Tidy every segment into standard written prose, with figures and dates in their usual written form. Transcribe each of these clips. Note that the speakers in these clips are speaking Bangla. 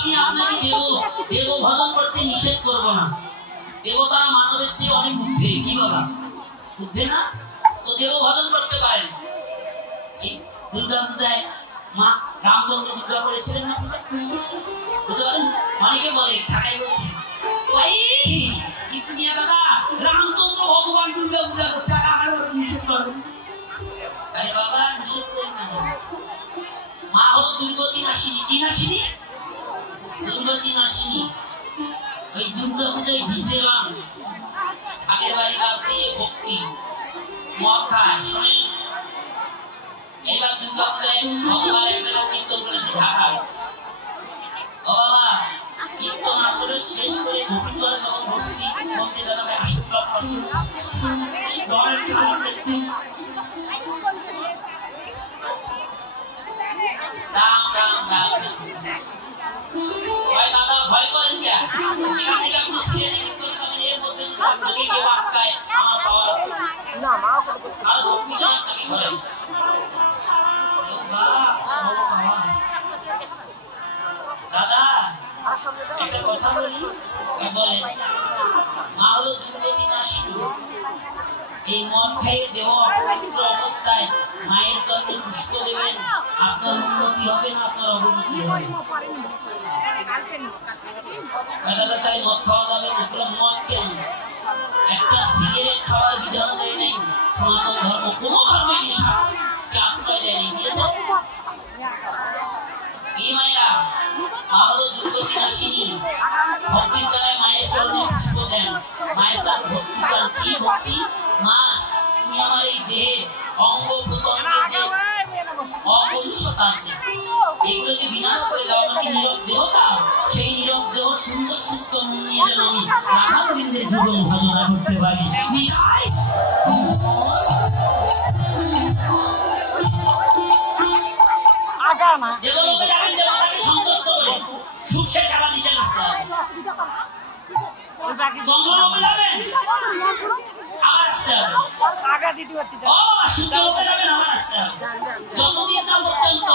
আমি আপনাকে দেব ভজন করতে নিষেধ করব না। দেবতারা মানবের চেয়ে অনেক ঊর্ধ্বে। কি বাবা ঊর্ধ্বে না? তো দেব ভজন করতে পারেন। দুর্গা পূজায় মা রামচন্দ্র দুর্গা করেছিলেন না পূজা? বুঝতে পারেন? অনেকে বলে ঢাকায় বলছি কিন্তু দাদা রামচন্দ্র ভগবান দুর্গা পূজা করতে আমার নিষেধ করেন। আরে বাবা নিষেধ করেন না। মা হলো দুর্গতি নাশিনী। কি নাশিনী? দুর্গতি নাশিনী। ওই দুর্গা পূজায় ডিজে গান, আগের বাড়ি বাড়তে ভক্তি, মদ খায়। শোনেন, এবার দুর্গা পূজায় ভগবান একটা লোক কীর্তন করেছে ঢাকায়। ও বাবা কীর্তন আসলে শেষ করে গোপীতলা যখন বসছি বলতে দাদা ভাই আশীর্বাদ করছি রাম রাম রাম। দাদা ভয় করেন কে? আমার পাওয়া আর শক্তি নেই আপনাকে ঘরে। দাদা একটা কথা বলি, বলেন মা হলো দুর্গতি নাশিনী। এই মদ খাইয়ে দেহ অপবিত্র অবস্থায় মায়ের চরণে পুষ্প দেবেন, আপনার উন্নতি হবে না আপনার অবনতি হবে। দাদা তাই মদ খাওয়া যাবে না। মদ কেন? একটা সিগারেট খাওয়ার বিধান দেয় নাই সনাতন ধর্ম। কোন ধর্ম নেশাকে আশ্রয় দেয়নি। দিয়েছে এই মায়েরা মা হলো দুর্গতি নাশিনী। ভক্তির দ্বারা মায়ের চরণে পুষ্প দেন, মায়ের কাছে ভক্তি চান। কি ভক্তি? মা তুমি আমার এই দেহে অঙ্গ প্রত্যঙ্গে যে অকলুষতা আছে এগুলোকে বিনাশ করে দাও, আমাকে নীরব দেহ দাও। সেই নীরব দেহ সুন্দর সুস্থ মন নিয়ে যেন আমি রাধা গোবিন্দের জীবন ভজনা করতে পারি। দেবলোকে যাবেন, দেবতাকে সন্তুষ্ট করে সুখে সারা দিতে আসতে হবে। চন্দ্রলোকে যাবেন আবার আসতে হবে। সূর্যলোকে যাবেন আবার আসতে হবে। যতদিন না পর্যন্ত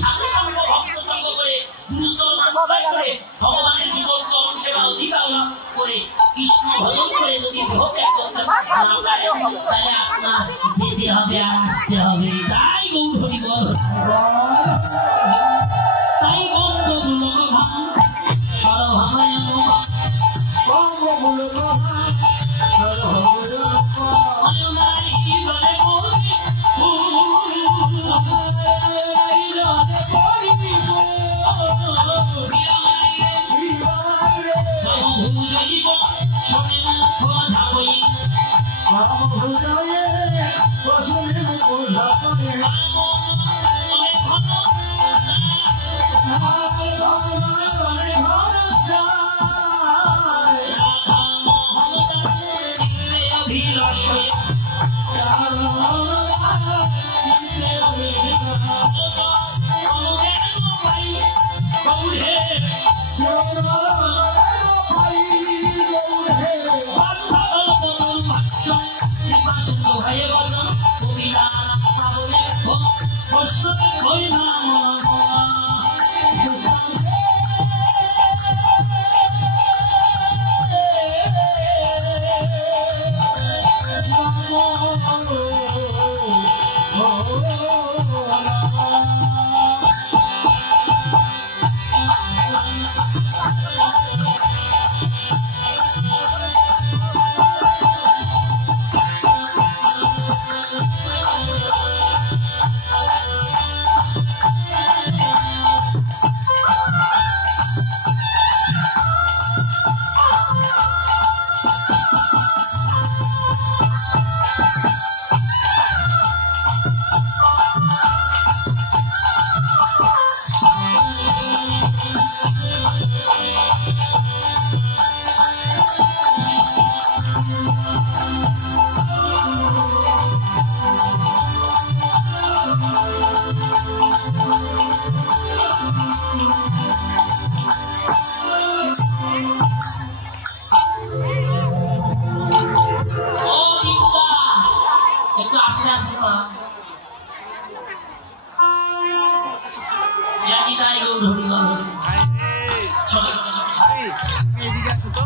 সাধু সঙ্গ ভক্ত সঙ্গ করে গুরুচরণ আশ্রয় করে ভগবানের জীবন চরণ সেবা অধিকার লাভ করে কৃষ্ণ ভজন করে যদি দেহ ত্যাগ করতে না পারে তাহলে আপনার যেতে হবে আর আসতে হবে। তাই গৌর হরি বল। তাই বঙ্গমূলক ভাব সরভায় বঙ্গমূলক তুমি এদিকে আসো তো।